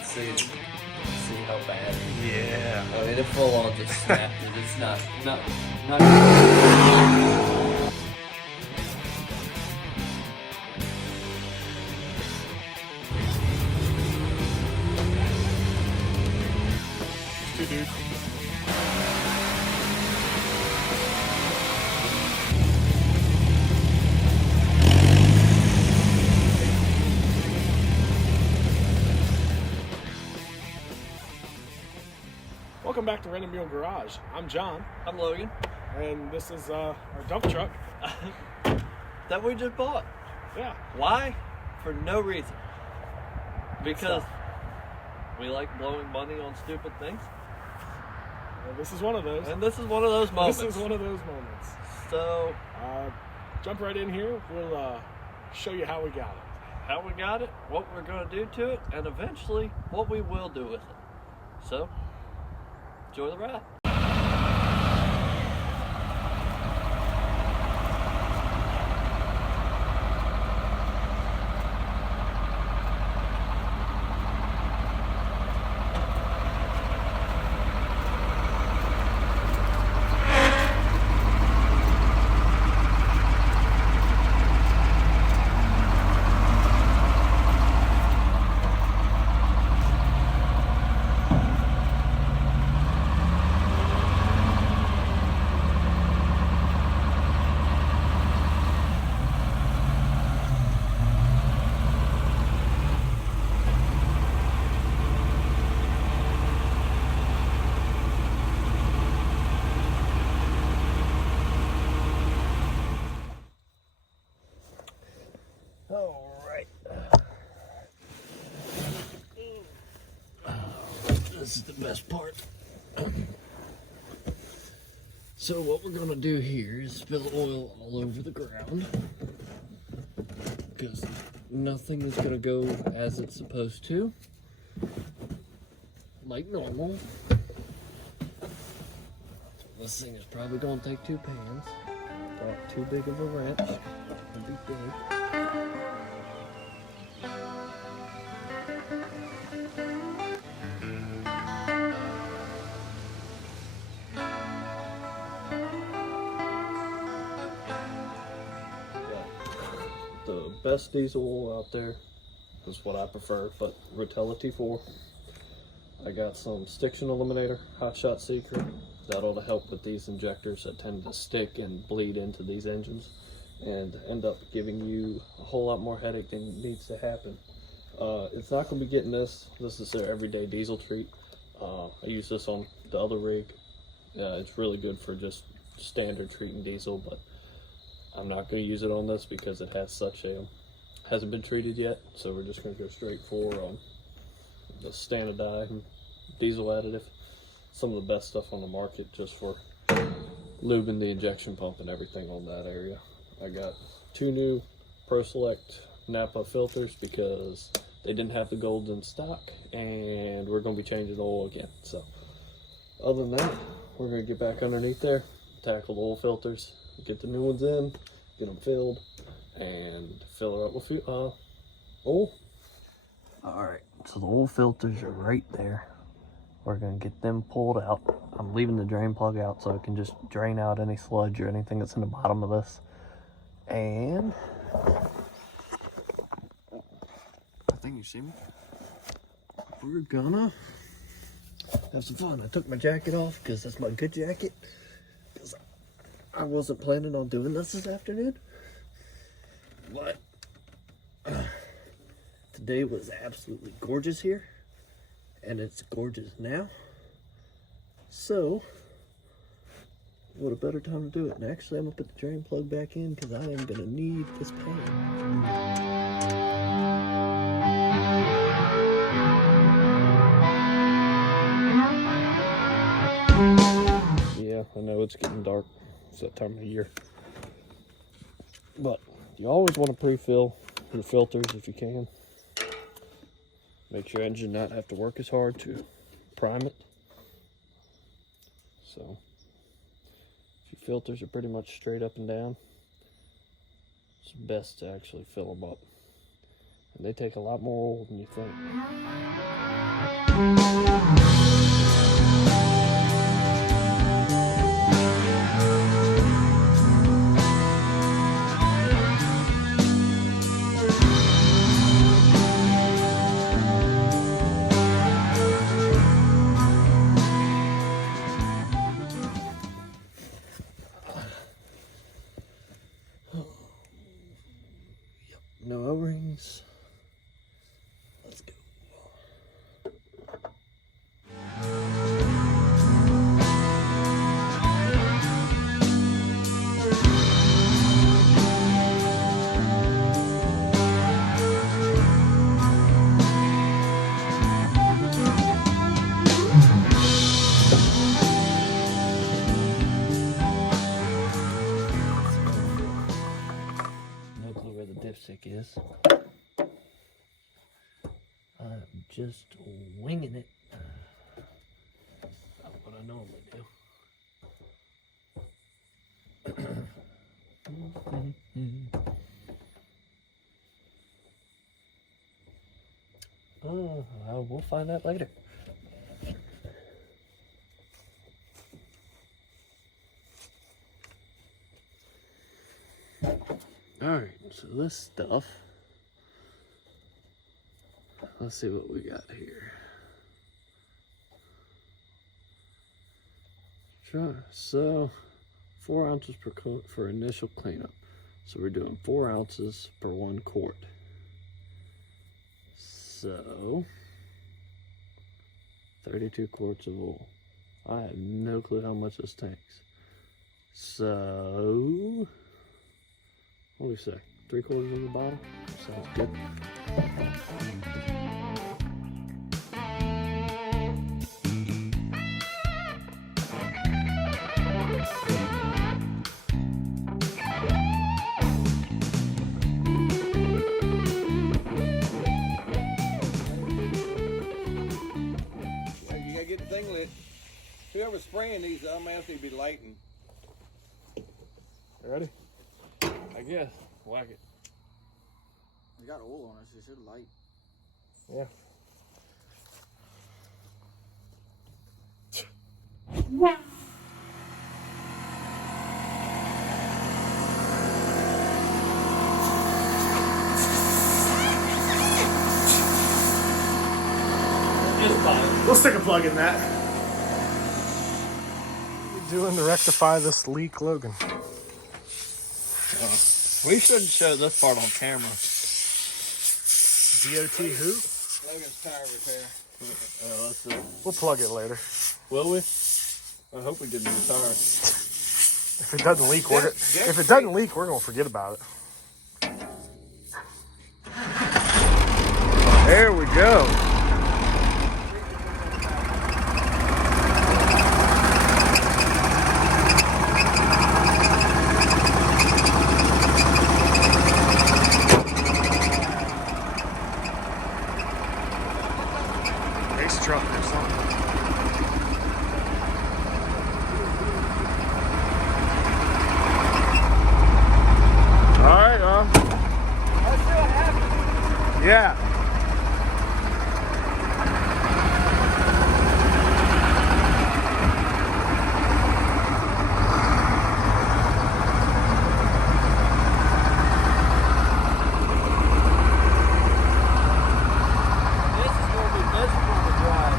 can see how bad it is. Yeah. I mean, it full on just snapped it. It's not. Two dudes. Welcome back to Rented Mule Garage. I'm John, I'm Logan. and this is our dump truck. That we just bought. Yeah. Why? For no reason. Because Stuff. we like blowing money on stupid things. This is one of those. And this is one of those moments. This is one of those moments. So, Jump right in here. We'll show you how we got it. how we got it, what we're going to do to it, and eventually what we will do with it. So, enjoy the ride. Alright. This is the best part. So what we're gonna do here is spill oil all over the ground, because nothing is gonna go as it's supposed to, like normal. So this thing is probably gonna take 2 pans. Not too big of a wrench. It'll be big. The best diesel oil out there is what I prefer, but Rotella T4. I got some Stiction Eliminator, Hot Shot Secret. That ought to help with these injectors that tend to stick and bleed into these engines and end up giving you a whole lot more headache than needs to happen. It's not going to be getting this. This is their everyday diesel treat. I use this on the other rig. It's really good for just standard treating diesel, but I'm not going to use it on this because it has such a hasn't been treated yet, so we're just going to go straight for the standardized diesel additive. Some of the best stuff on the market just for lubing the injection pump and everything on that area. I got 2 new Pro Select Napa filters because they didn't have the gold in stock, and we're going to be changing the oil again. So other than that, we're going to get back underneath there, tackle the oil filters, get the new ones in, get them filled, and fill her up with oil. Alright, so the oil filters are right there. We're going to get them pulled out. I'm leaving the drain plug out so it can just drain out any sludge or anything that's in the bottom of this. And I think you see me. We're gonna have some fun. I took my jacket off because that's my good jacket, because I wasn't planning on doing this afternoon, but today was absolutely gorgeous here, and it's gorgeous now. So what a better time to do it. And actually, I'm gonna put the drain plug back in because I am gonna need this pan. Yeah, I know it's getting dark. It's that time of year. But you always want to pre-fill your filters if you can. Makes your engine not have to work as hard to prime it. So if your filters are pretty much straight up and down, it's best to actually fill them up. And they take a lot more oil than you think. No O-rings. Let's go. No clue where the dipstick is. I'm just winging it. Not what I normally do. Oh, we'll find out later. Alright, so this stuff, let's see what we got here. Sure, so 4 ounces per quart for initial cleanup. So we're doing 4 ounces per 1 quart. So 32 quarts of oil. I have no clue how much this takes. So what do we say? 3/4 of the bottle? Sounds good. You gotta get the thing lit. Whoever's spraying these, I'm gonna have to be lighting. You ready? I guess. Whack it. You got oil on it, so it should light. Yeah. We'll stick a plug in that. What are you doing to rectify this leak, Logan? We shouldn't show this part on camera. DOT who? Logan's tire repair. Let's see. We'll plug it later. Will we? I hope we get new tires. If it doesn't leak, we're gonna forget about it. There we go. Race truck or something. Yeah. This is going to be miserable to drive.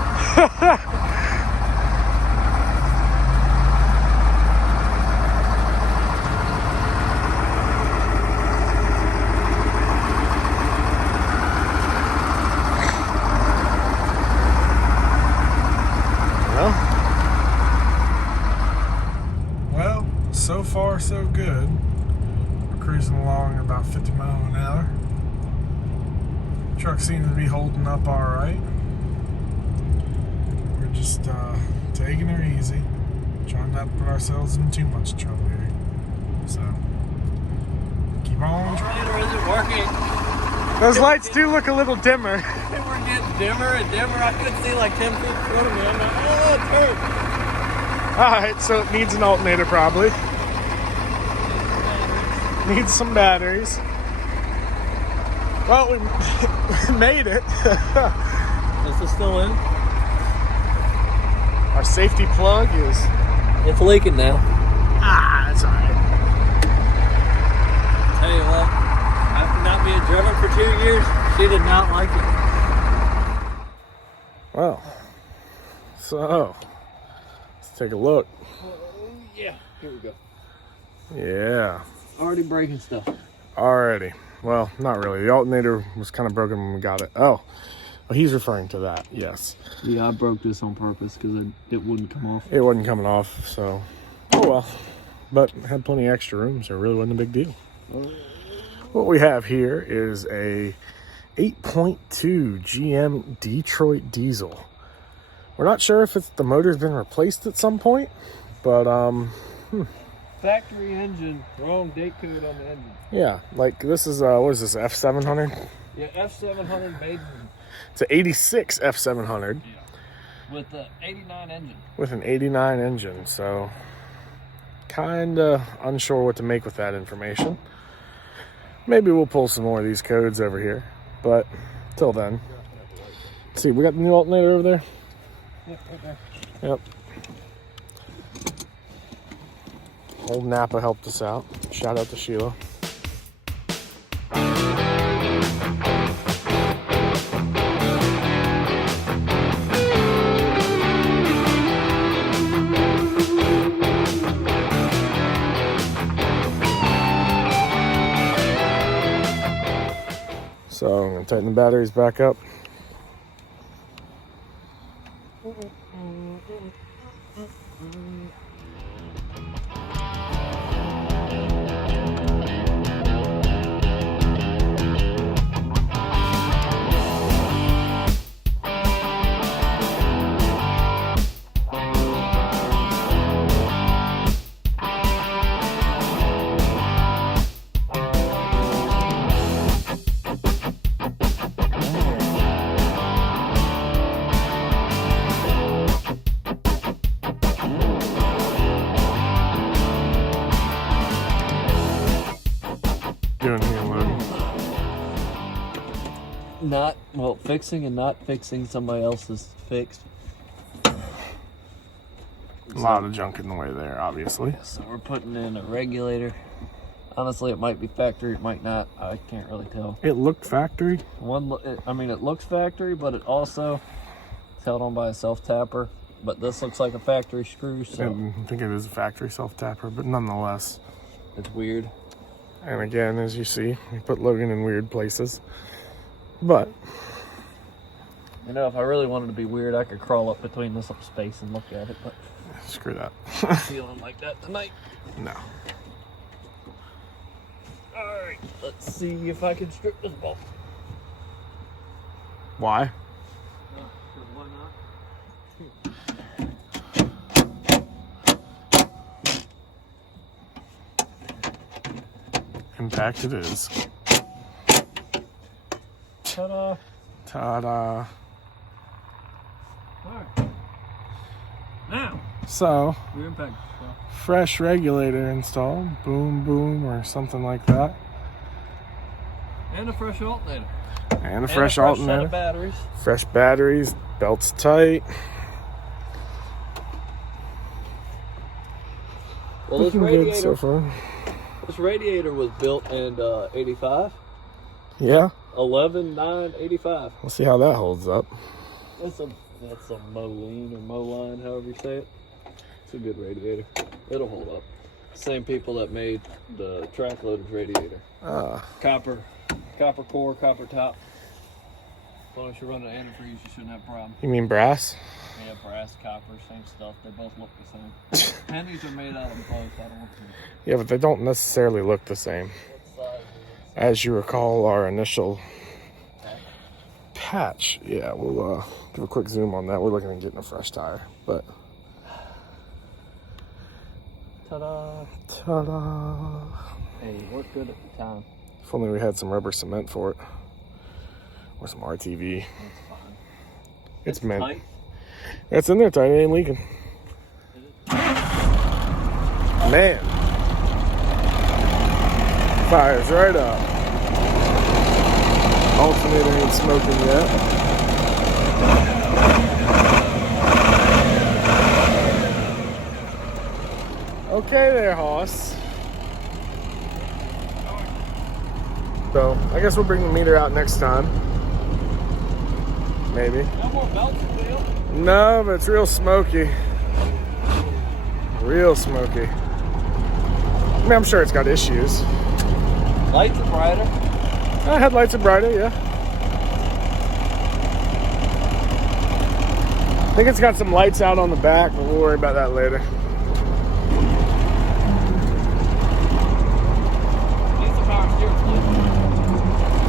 Well, so far so good. We're cruising along about 50 miles an hour. Truck seems to be holding up all right. We're just taking her easy, trying not to put ourselves in too much trouble here. So keep on trying. Or is it working? Those lights do look a little dimmer. They were getting dimmer and dimmer. I couldn't see like 10 feet in front of me. I'm like, oh, it's hurt. Alright, so it needs an alternator probably. Needs some batteries. Well, we made it. As Is this still in? Our safety plug is... It's leaking now. That's all right. Tell you what, after not being driven for 2 years, she did not like it. Well, so let's take a look. Yeah, here we go. Yeah. Already breaking stuff. Alrighty. Well, not really. The alternator was kind of broken when we got it. Oh, he's referring to that. Yes. Yeah, I broke this on purpose because it wouldn't come off. It wasn't coming off, so oh well. But had plenty of extra room, so it really wasn't a big deal. What we have here is a 8.2 GM Detroit diesel. We're not sure if the motor's been replaced at some point, but Factory engine, wrong date code on the engine. yeah, like this is what is this, F700? Yeah, F700 made It's an 86 F700 with the 89 engine. with an 89 engine, so kinda unsure what to make with that information. Maybe we'll pull some more of these codes over here, but till then, let's see, we got the new alternator over there. Yep, right there. Yep. Old Napa helped us out. Shout out to Sheila. So I'm gonna tighten the batteries back up. Doing here, Logan? Fixing and not fixing somebody else's fixed. A lot of junk in the way there, obviously. So we're putting in a regulator. Honestly, it might be factory, it might not. I can't really tell. It looked factory. It looks factory, but it also is held on by a self-tapper. But this looks like a factory screw, so I think it is a factory self-tapper, but nonetheless. it's weird. And again, as you see, we put Logan in weird places. But You know, if I really wanted to be weird, I could crawl up between this little space and look at it, but screw that. I'm feeling like that tonight. No. Alright, let's see if I can strip this bolt. Why? Why not? Impact it is. Ta-da! Ta-da. Alright. Now, So, your impact. fresh regulator installed. Boom, boom, or something like that. And a fresh alternator. And a Set fresh of alternator. batteries. Fresh batteries. Belts tight. Well, this Looking good so radiator, far. this radiator was built in 85. Yeah. 11/9/85. We'll see how that holds up. That's a Moline or Moline, however you say it. It's a good radiator. It'll hold up. Same people that made the track loaded radiator. Copper core, copper top. As long as you run an antifreeze, you shouldn't have a problem. You mean brass? Yeah, brass, copper, same stuff. They both look the same. Pennies are made out of both. I don't want to. Yeah, but they don't necessarily look the same. What size is As you recall, our initial patch. Yeah, we'll give a quick zoom on that. We're looking at getting a fresh tire, but it? Ta-da! ta-da! Hey, it worked good at the time. If only we had some rubber cement for it, or some RTV. It's fine. It's meant. Tight. It's in there tight. It ain't leaking. Man, fires right up. Alternator ain't smoking yet. Okay there, Hoss. So, I guess we'll bring the meter out next time. Maybe. No more belts for wheel? No, but it's real smoky. Real smoky. I mean, I'm sure it's got issues. Lights are brighter. Headlights are brighter, yeah. I think it's got some lights out on the back, but we'll worry about that later. Needs a power steering split.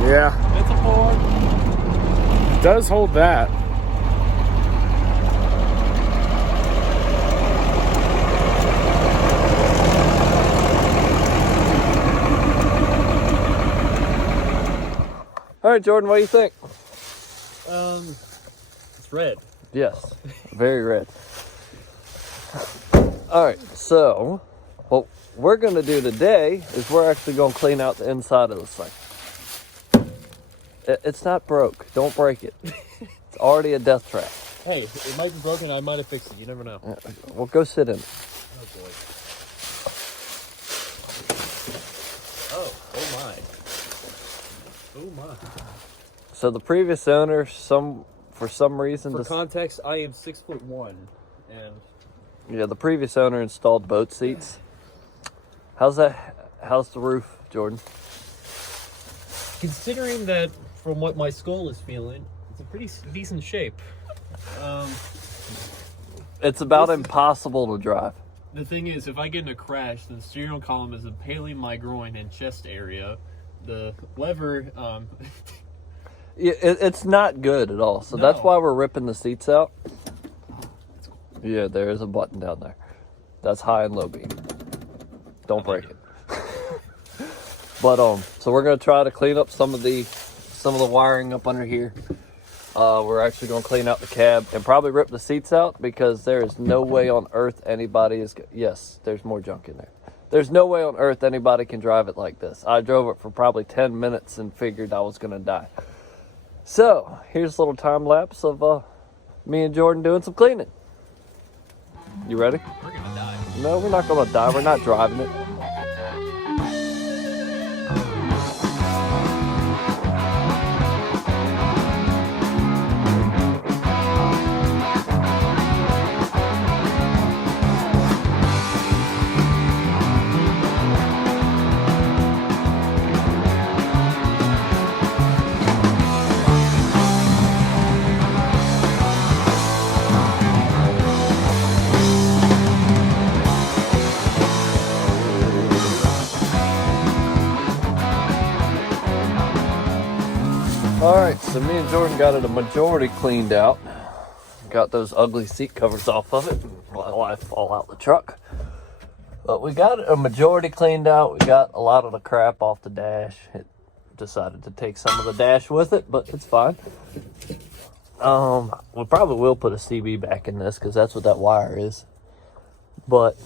Yeah, It's a Ford. it does hold that. All right, Jordan, what do you think? It's red. Yes, very red. All right, so what we're going to do today is we're actually going to clean out the inside of this thing. It's not broke. Don't break it. It's already a death trap. Hey, it might be broken. I might have fixed it. You never know. Well, go sit in it. Oh boy. Oh my. Oh my. So the previous owner, for some reason, For context, I am 6'1", and yeah, the previous owner installed boat seats. How's the roof, Jordan? considering that from what my skull is feeling, it's a pretty decent shape. It's about impossible to drive. The thing is, if I get in a crash, the steering column is impaling my groin and chest area. The lever, It's not good at all. So that's No. why we're ripping the seats out. Yeah, there is a button down there. That's high and low beam. Don't break it. But so we're gonna try to clean up some of the wiring up under here. We're actually gonna clean out the cab and probably rip the seats out because there is no way on earth anybody is. Yes, there's more junk in there. There's no way on earth anybody can drive it like this. I drove it for probably 10 minutes and figured I was gonna die. So here's a little time lapse of me and Jordan doing some cleaning. You ready? we're gonna die. No, we're not gonna die. We're not driving it. All right, so me and Jordan got it a majority cleaned out. Got those ugly seat covers off of it while I fall out the truck. But we got it a majority cleaned out. We got a lot of the crap off the dash. It decided to take some of the dash with it, but it's fine. We probably will put a CB back in this because that's what that wire is. But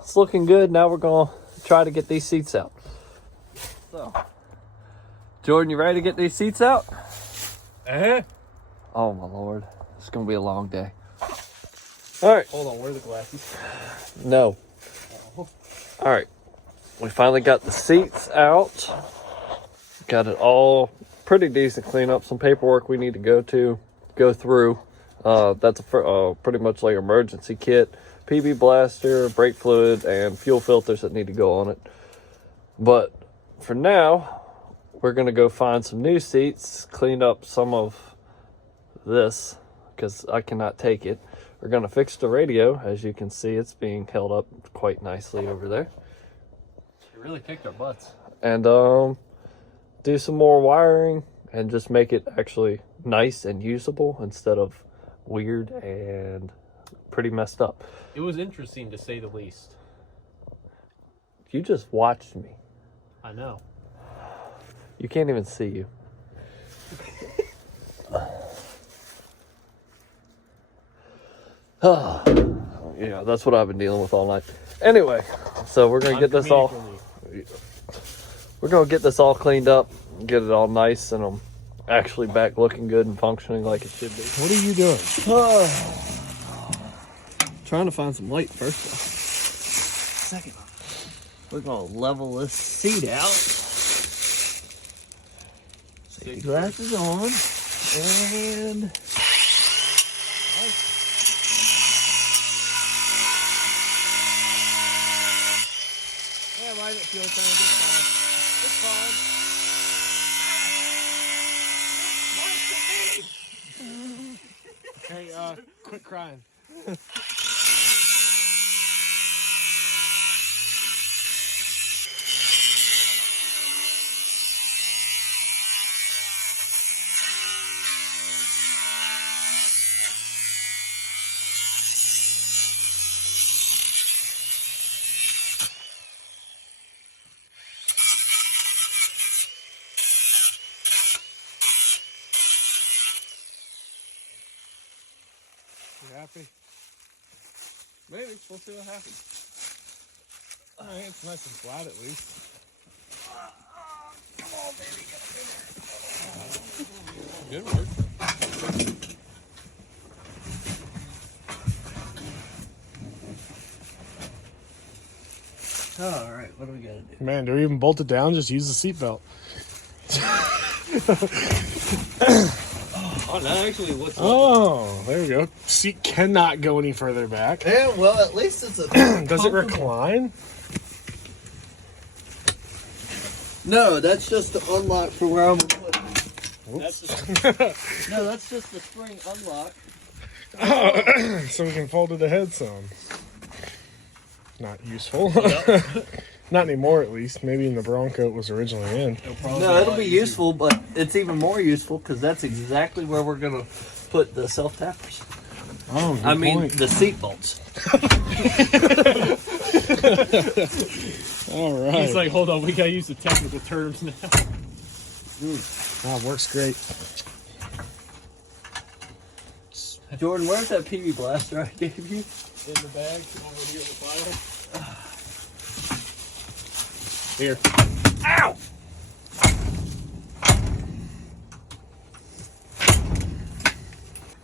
it's looking good. Now we're gonna try to get these seats out. So, Jordan, you ready to get these seats out? Oh my Lord, it's gonna be a long day. All right. Hold on, where are the glasses? No. All right. We finally got the seats out. Got it all pretty decent clean up. Some paperwork we need to go through. That's pretty much like emergency kit, PB blaster, brake fluid, and fuel filters that need to go on it. But for now, we're gonna go find some new seats, clean up some of this because I cannot take it. We're gonna fix the radio. As you can see, it's being held up quite nicely over there. It really kicked our butts. And do some more wiring and just make it actually nice and usable instead of weird and pretty messed up. It was interesting to say the least. You just watched me. I know. You can't even see you. Yeah, that's what I've been dealing with all night. Anyway, so we're gonna get this all. We're gonna get this all cleaned up, get it all nice and actually back looking good and functioning like it should be. What are you doing? Trying to find some light first. Second, we're gonna level this seat out. Safety glasses on, and yeah, right at fuel tank. It's fine. It's fine. Hey, quit crying. You happy? Maybe we'll see what happens. Alright, it's nice and flat at least. Come on, baby, get up in there. Good work. All right, what do we gotta do? Man, do we even bolt it down? Just use the seatbelt. Oh, no, actually, what's Oh, there we go. Seat cannot go any further back. Yeah, well, at least it's a. Does it recline? No, that's just the unlock for where I'm gonna put it. That's just, No, that's just the spring unlock. Oh, so we can fold it ahead some. Not useful. Not anymore, at least. Maybe in the Bronco it was originally in. No, it'll be useful, but it's even more useful because that's exactly where we're gonna put the self tappers. Oh, good I mean, point. the seat bolts. All right. he's like, hold on, we gotta use the technical terms now. That works great. Jordan, where's that PV blaster I gave you? In the bag, over here in the file. Here. Ow!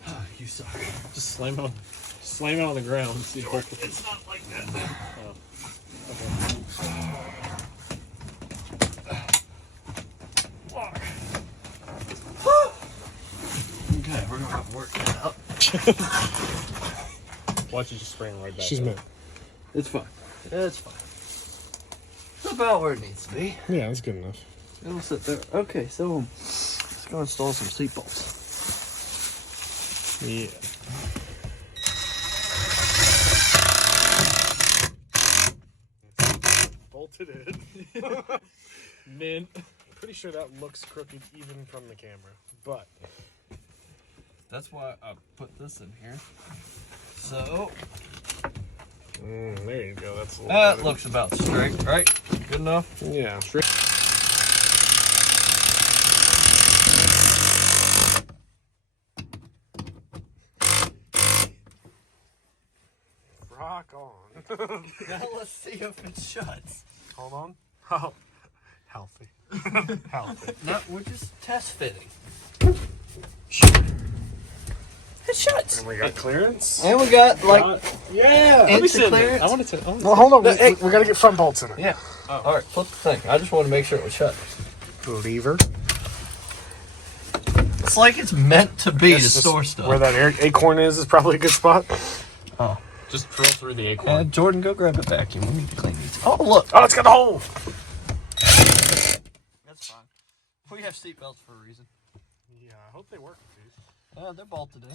Oh, you suck. Just slam it on the ground and see if It's not like that. Oh, Okay, we're gonna have to work that out. watch it just spring right back. She's up. meant. It's fine. It's fine. It's about where it needs to be. Yeah, that's good enough. It'll sit there. Okay, so let's go install some seat bolts. Yeah. Bolted in. Mint. Pretty sure that looks crooked even from the camera, but That's why I put this in here. So there you go. That's a little that better. looks about straight, right? Good enough. Yeah. Rock on. Now let's see if it shuts. Hold on. Oh, healthy. Healthy. No, we're just test fitting. It shuts. And we got clearance. And we got like Yeah. inch of clearance. I want to. Well, hold on. No, hey. We got to get front bolts in it. Yeah. All right, flip the thing. I just want to make sure it was shut. Lever. It's like it's meant to be to This is store stuff. Where that acorn is probably a good spot. Oh. Just drill through the acorn. Jordan, go grab a vacuum. We need to clean these. Oh, look. Oh, it's got a hole. That's fine. We have seatbelts for a reason. Yeah, I hope they work with these. They're bolted in.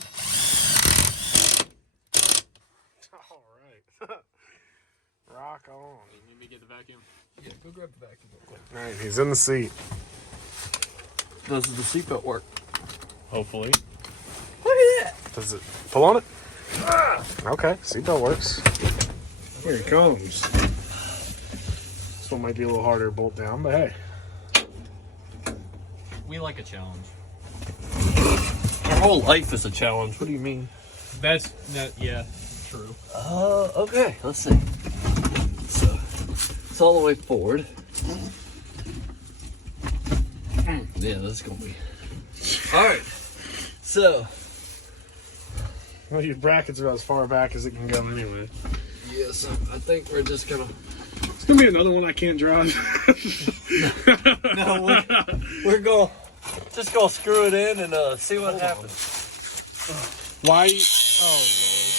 All right. Rock on. Let me get the vacuum. Yeah, go grab the vacuum real quick. All right, he's in the seat. Does the seatbelt work? Hopefully. Look at that. Does it pull on it? Okay, seatbelt works. Here he comes. This one might be a little harder to bolt down, but hey. We like a challenge. Our whole life is a challenge. What do you mean? That's not. Yeah, true. Okay. Let's see. So it's all the way forward. Yeah, this is gonna be Alright. So. Well, your brackets are as far back as it can go anyway. Yeah, so I think we're just gonna. It's gonna be another one I can't drive. No, we're gonna just gonna screw it in and see what happens. Why? Oh Lord.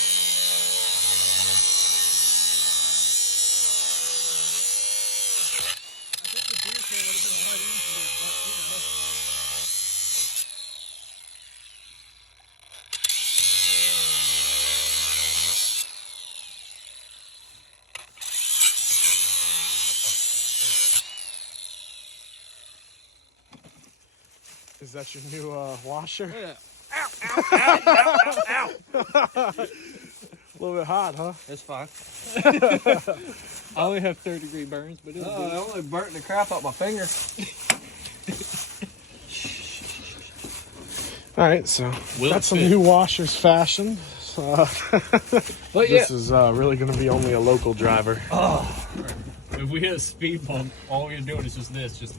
Is that your new washer? Yeah. A little bit hot, huh? It's fine. I only have 3rd-degree burns, but it'll I only burnt the crap out my finger. All right, so Will got some fit. new washers fashioned. But yeah. This is really going to be only a local driver. If we hit a speed bump, all we're doing is just this. Just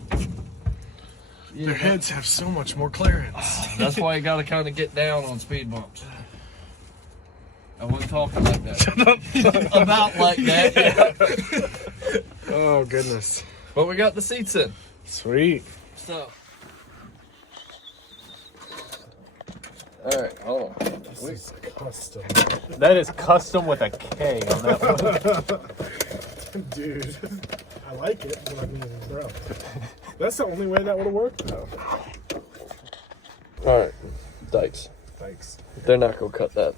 Their heads have so much more clearance. That's why you gotta kind of get down on speed bumps. I wasn't talking like that. About like that, yeah. Oh, goodness. But we got the seats in. Sweet. So. Alright, hold on. This is custom. that is custom with a K on that one. Dude, I like it, but I mean, bro. That's the only way that would have worked, though. Alright, dikes. Thanks. They're not gonna cut that.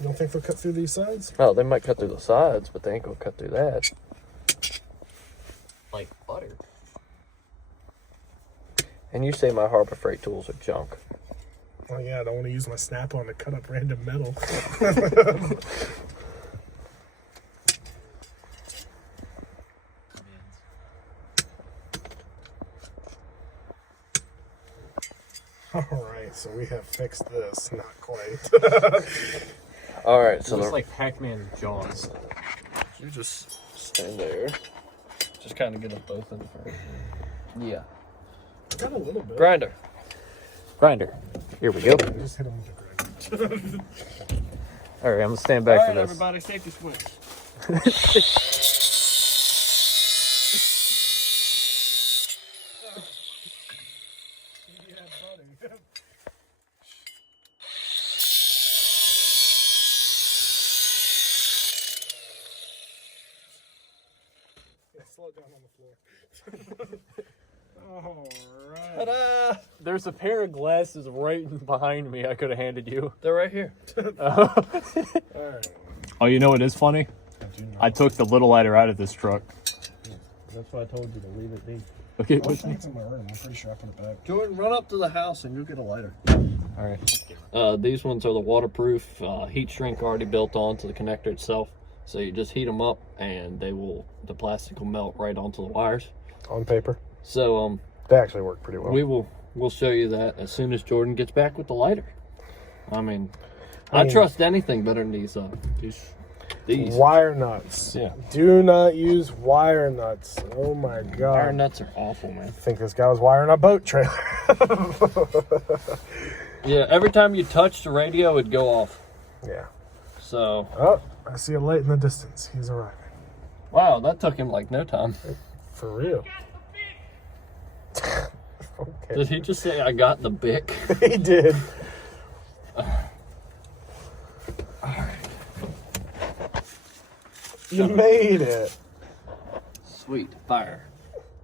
You don't think they'll cut through these sides? Oh, they might cut through the sides, but they ain't gonna cut through that. Like butter. And you say my Harbor Freight tools are junk. Oh, yeah, I don't want to use my Snap-on to cut up random metal. Alright, so we have fixed this. Not quite. Alright, so Looks like Pac-Man Jaws. you just stand there. Just kind of get them both in the front. Yeah. Got a little bit. Grinder. Grinder. Here we go. Just hit him with the grinder. All right, I'm gonna stand back for Alright, this. everybody, safety switch. Slow down on the floor. Alright. Ta-da! There's a pair of glasses right behind me I could have handed you. They're right here. Alright. Oh, you know what is funny? I took the little lighter out of this truck. That's why I told you to leave it be. Okay, I with think me. it's in my room. I'm pretty sure I put it back. Jordan, run up to the house and you'll get a lighter. All right. These ones are the waterproof, heat shrink already built onto the connector itself. So you just heat them up and the plastic will melt right onto the wires. On paper. So They actually work pretty well. we'll show you that as soon as Jordan gets back with the lighter. I trust anything better than these. Wire nuts. Yeah. Do not use wire nuts. Oh my god. Wire nuts are awful, man. I think this guy was wiring a boat trailer. Yeah, every time you touch the radio, it'd go off. Yeah. So, Oh, I see a light in the distance. He's arriving. wow, that took him like no time. For real. Okay. Did he just say, I got the Bic? He did. You made it. Sweet. Fire.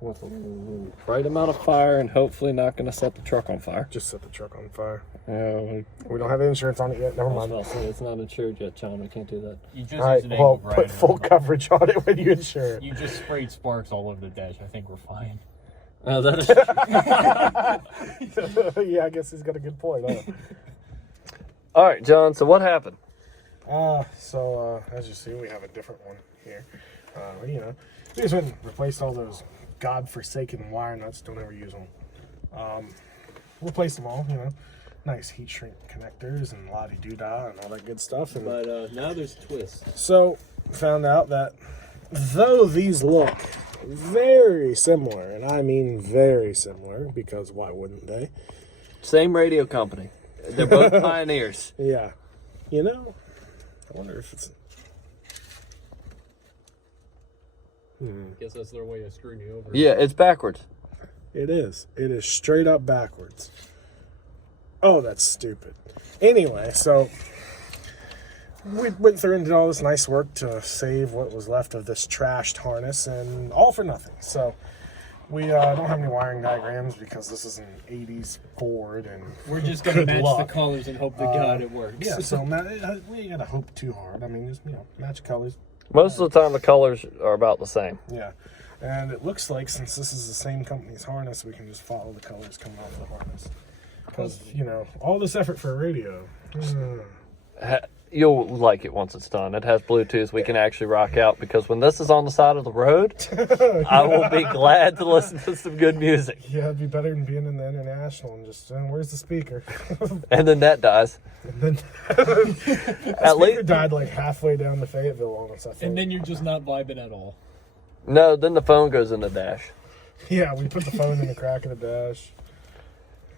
With a right amount of fire and hopefully not going to set the truck on fire. Just set the truck on fire. Yeah, We don't have insurance on it yet. Never mind. it's not insured yet, John. We can't do that. You just All right, used an well, angle grinder. put full coverage on it when you insure it. You just sprayed sparks all over the dash. I think we're fine. That is Yeah, I guess he's got a good point, huh? All right, John. So what happened? So as you see, we have a different one here. We just went and replaced all those godforsaken wire nuts. Don't ever use them. Replaced them all, nice heat shrink connectors and la-di-doo-dah and all that good stuff. And But now there's twists. so found out that though these look very similar, and I mean very similar, because why wouldn't they? Same radio company. They're both Pioneers. Yeah. You know, I wonder if it's... Guess that's their way of screwing you over. Yeah, it's backwards. It is. It is straight up backwards. Oh, that's stupid. Anyway, so we went through and did all this nice work to save what was left of this trashed harness, and all for nothing. So we don't have any wiring diagrams because this is an 80s Ford, and We're just going to good match luck. the colors and hope to God it works. Yeah, so we ain't gotta hope too hard. I mean, just, match colors. Most of the time, the colors are about the same. Yeah. And it looks like since this is the same company's harness, we can just follow the colors coming off the harness. Because, all this effort for a radio. You'll like it once it's done. It has Bluetooth. We can actually rock out because when this is on the side of the road, I will be glad to listen to some good music. Yeah, it'd be better than being in the International and just, where's the speaker? And then that dies. And then At speaker least, died like halfway down to Fayetteville on us, I think. And then you're just not vibing at all. no, then the phone goes in the dash. Yeah, we put the phone in the crack of the dash.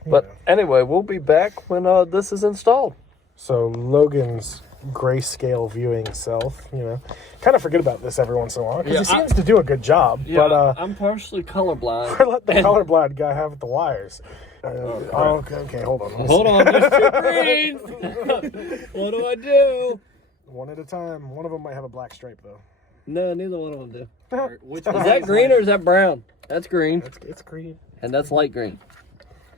But anyway, we'll be back when this is installed. So Logan's grayscale viewing self, kind of forget about this every once in a while because he seems to do a good job. Yeah, but I'm partially colorblind. let the colorblind guy have the wires. Okay, hold on. Hold on, there's two greens. What do I do? One at a time. One of them might have a black stripe though. No, neither one of them do. Which Is that green or is that brown? That's green. It's green. And that's light green.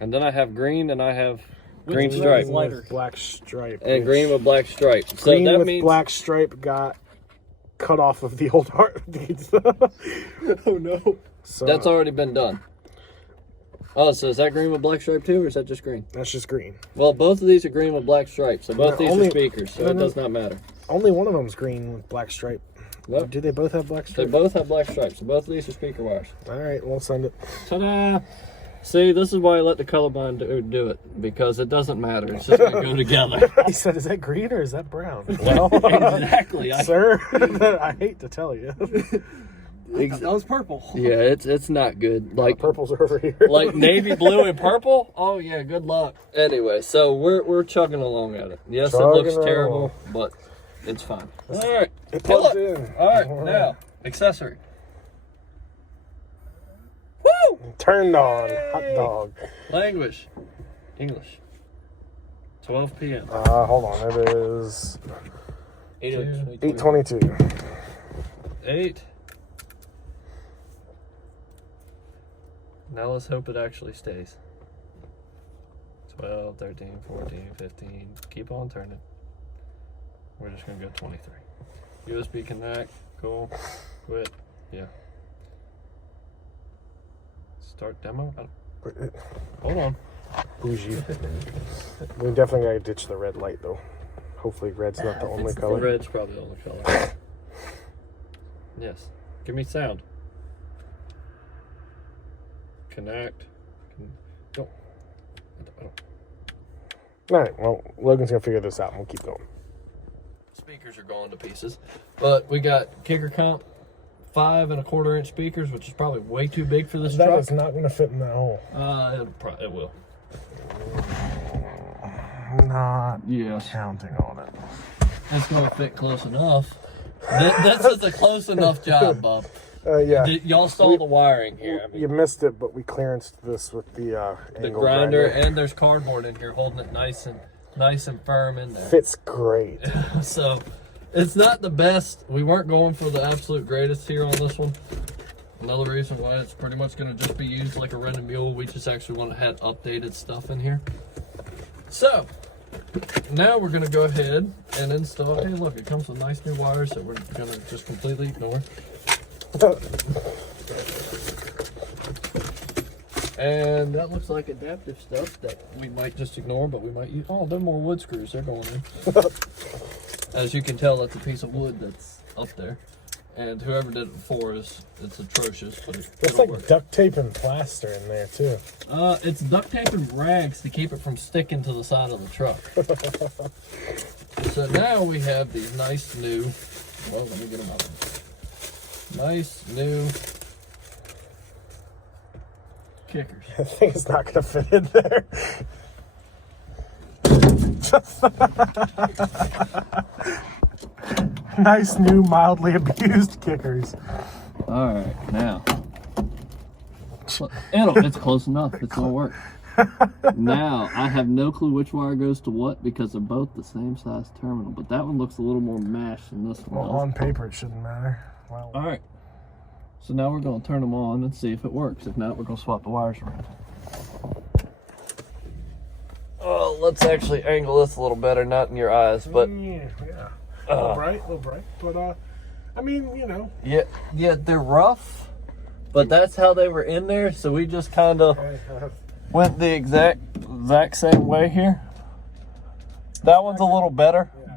And then I have green and I have green Which stripe. is lighter? Black stripe. And green with black stripe. So Green that with means black stripe got cut off of the old heartbeats. Oh no. So that's already been done. Oh, so is that green with black stripe too, or is that just green? that's just green. Well, both of these are green with black stripes, so both No, these only- are speakers, so it does not matter. Only one of them's green with black stripe. What? Do they both have black They stripe? both have black stripes, so both of these are speaker wires. All right, we'll send it. Ta-da! See, this is why I let the colorblind do it, because it doesn't matter. It's just going to go together. He said, "Is that green or is that brown?" Well, Exactly. sir, I hate to tell you. That was purple. Yeah, it's not good. Like Purples are over here. like navy blue and purple. Oh yeah, good luck. Anyway, so we're chugging along at it. Yes, Chugging it looks along. terrible, but it's fine. All right, It pull plugs up. in. All right, now accessory. Woo! Turned on. Hot dog. Language, English. 12 p.m. Hold on. It is 8:22. 8. Now let's hope it actually stays. 12, 13, 14, 15. Keep on turning. We're just going to go 23. USB connect. Cool. Quit. Yeah. Start demo. Hold on. Bougie. We definitely gotta ditch the red light though. Hopefully red's not the only color. Red's probably the only color. Yes. Give me sound. Connect. Go. Alright, well, Logan's gonna figure this out and we'll keep going. Speakers are going to pieces, but we got kicker comp 5 1/4 inch speakers, which is probably way too big for this That truck. is not gonna fit in that hole. It will. Not Yes. counting on it. It's going to fit close enough. This is a close enough job, Bob. Yeah. Y'all saw the wiring here. I mean, You missed it, but we clearanced this with the the angle grinder, and there's cardboard in here holding it nice and firm in there. fits great. So it's not the best. We weren't going for the absolute greatest here on this one. Another reason why it's pretty much going to just be used like a rented mule. We just actually want to have updated stuff in here. So now we're going to go ahead and install. Hey, look, it comes with nice new wires that we're going to just completely ignore. And that looks like adaptive stuff that we might just ignore, but we might use. Oh, they're more wood screws. They're going in. As you can tell, that's a piece of wood that's up there. And whoever did it before it's atrocious, but It's it'll like work. duct tape and plaster in there too. It's duct tape and rags to keep it from sticking to the side of the truck. So now we have these nice new, well, let me get them out. Nice new kickers. I think it's not gonna fit in there. Nice new mildly abused kickers. All right, now. It's close enough. It's gonna work. Now, I have no clue which wire goes to what because they're both the same size terminal, but that one looks a little more mashed than this one Well, does. on paper it shouldn't matter. Well, All right. So now we're going to turn them on and see if it works. If not, we're going to swap the wires around. Oh, let's actually angle this a little better, not in your eyes, but yeah. A little bright. But, I mean, you know. yeah, they're rough, but that's how they were in there, so we just kind of went the exact same way here. That one's a little better. Yeah.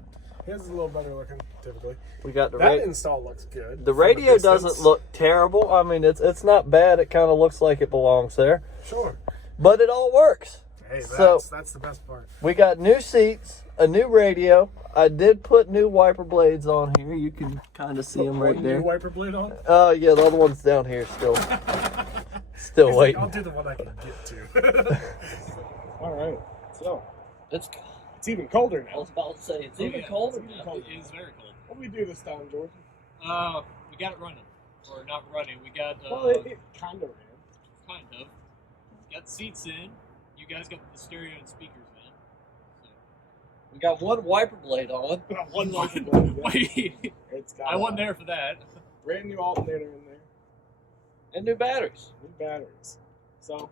His is a little better looking, typically. We got that install looks good. The radio doesn't look terrible. I mean, it's not bad. It kind of looks like it belongs there. Sure. But it all works. Hey, So that's the best part. we got new seats, a new radio. I did put new wiper blades on here. You can kind of see them right there. New wiper blade on? Oh, yeah, the other one's down here still. Still waiting. I'll do the one I can get to. All right. So, It's even colder now. I was about to say, it's even colder now. It is very cold. What do we do this time, Jordan? We got it running. Or not running. We got, Well, it kind of ran. kind of. Got the seats in. You guys got the stereo and speakers in. So. We got one wiper blade on. One wiper blade. Yeah. Wait. It's got I wasn't there for that. Brand new alternator in there. And new batteries. New batteries. So,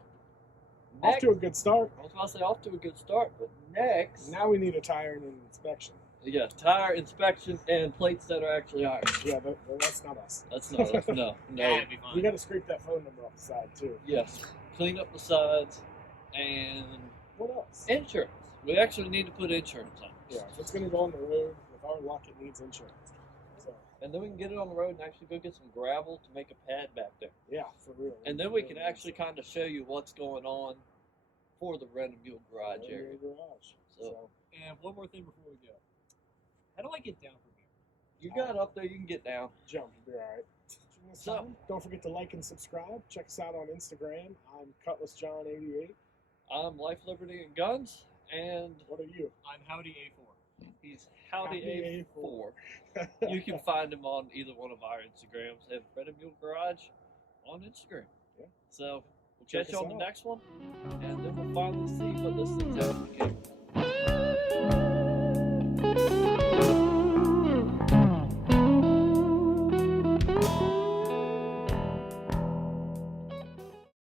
Next, off to a good start. I was about to say off to a good start, but next... Now we need a tire and an inspection. Yeah, tire inspection and plates that are actually iron. Yeah, that's not us. That's not us. No. Yeah, it'd be fine. We got to scrape that phone number off the side, too. Yes. Clean up the sides and What else? insurance. We actually need to put insurance on it. Yeah, if it's going to go on the road, with our luck, it needs insurance. So, And then we can get it on the road and actually go get some gravel to make a pad back there. yeah, for real. And then we can actually kind of show you what's going on for the rent-a-mule-garage area. Garage. So- And one more thing before we go. How do I get down from here? You got up there, you can get down. Jump, you'll be all right. So- Don't forget to like and subscribe. Check us out on Instagram. I'm CutlassJohn88. I'm Life, Liberty, and Guns, and What are you? I'm Howdy A4. he's Howdy Howdy A4. You can find him on either one of our Instagrams and Rent-a-Mule Garage on Instagram. Yeah. So we'll Check catch you us on the out. next one, and then we'll finally see what this thing's actually capable of.